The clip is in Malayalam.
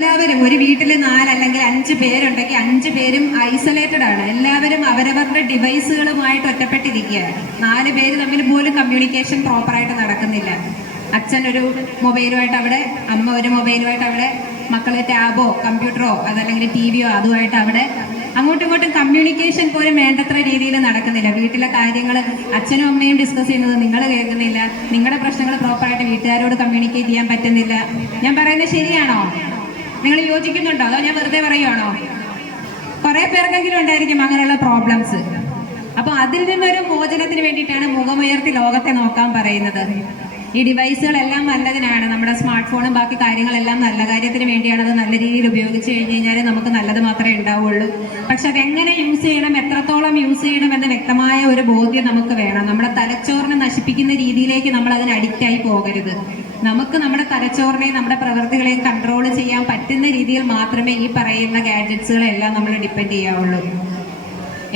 എല്ലാവരും ഒരു വീട്ടിൽ നാല് അല്ലെങ്കിൽ അഞ്ച് പേരുണ്ടെങ്കിൽ അഞ്ച് പേരും ഐസൊലേറ്റഡ് ആണ്. എല്ലാവരും അവരവരുടെ ഡിവൈസുകളുമായിട്ട് ഒറ്റപ്പെട്ടിരിക്കുകയാണ്. നാല് പേര് തമ്മിൽ പോലും കമ്മ്യൂണിക്കേഷൻ പ്രോപ്പറായിട്ട് നടക്കുന്നില്ല. അച്ഛൻ ഒരു മൊബൈലുമായിട്ട് അവിടെ അമ്മ ഒരു മൊബൈലുമായിട്ട് അവിടെ മക്കളെ ടാബോ കമ്പ്യൂട്ടറോ അതല്ലെങ്കിൽ ടി വിയോ അതുമായിട്ട് അവിടെ. അങ്ങോട്ടും ഇങ്ങോട്ടും കമ്മ്യൂണിക്കേഷൻ പോലും വേണ്ടത്ര രീതിയിൽ നടക്കുന്നില്ല. വീട്ടിലെ കാര്യങ്ങൾ അച്ഛനും അമ്മയും ഡിസ്കസ് ചെയ്യുന്നത് നിങ്ങൾ കേൾക്കുന്നില്ല. നിങ്ങളുടെ പ്രശ്നങ്ങൾ പ്രോപ്പറായിട്ട് വീട്ടുകാരോട് കമ്മ്യൂണിക്കേറ്റ് ചെയ്യാൻ പറ്റുന്നില്ല. ഞാൻ പറയുന്നത് ശരിയാണോ? നിങ്ങൾ യോജിക്കുന്നുണ്ടോ? അതോ ഞാൻ വെറുതെ പറയുവാണോ? കുറെ പേർക്കെങ്കിലും ഉണ്ടായിരിക്കും അങ്ങനെയുള്ള പ്രോബ്ലംസ് അപ്പൊ അതിൽ നിന്നൊരു മോചനത്തിന് വേണ്ടിയിട്ടാണ് മുഖമുയർത്തി ലോകത്തെ നോക്കാൻ പറയുന്നത്. ഈ ഡിവൈസുകളെല്ലാം നല്ലതിനാണ്. നമ്മുടെ സ്മാർട്ട് ഫോണും ബാക്കി കാര്യങ്ങളെല്ലാം നല്ല കാര്യത്തിന് വേണ്ടിയാണ് അത് നല്ല രീതിയിൽ ഉപയോഗിച്ച് കഴിഞ്ഞ് കഴിഞ്ഞാൽ നമുക്ക് നല്ലത് മാത്രമേ ഉണ്ടാവുള്ളൂ. പക്ഷെ അതെങ്ങനെ യൂസ് ചെയ്യണം എത്രത്തോളം യൂസ് ചെയ്യണം എന്ന വ്യക്തമായ ഒരു ബോധ്യം നമുക്ക് വേണം. നമ്മുടെ തലച്ചോറിനെ നശിപ്പിക്കുന്ന രീതിയിലേക്ക് നമ്മൾ അതിന് അഡിക്റ്റായി പോകരുത്. നമുക്ക് നമ്മുടെ തലച്ചോറിനെയും നമ്മുടെ പ്രവൃത്തികളെയും കൺട്രോൾ രീതിയിൽ മാത്രമേ ഈ പറയുന്ന ഗാഡ്ജറ്റ്സുകളെല്ലാം നമ്മൾ ഡിപ്പെൻഡ് ചെയ്യാവുള്ളൂ.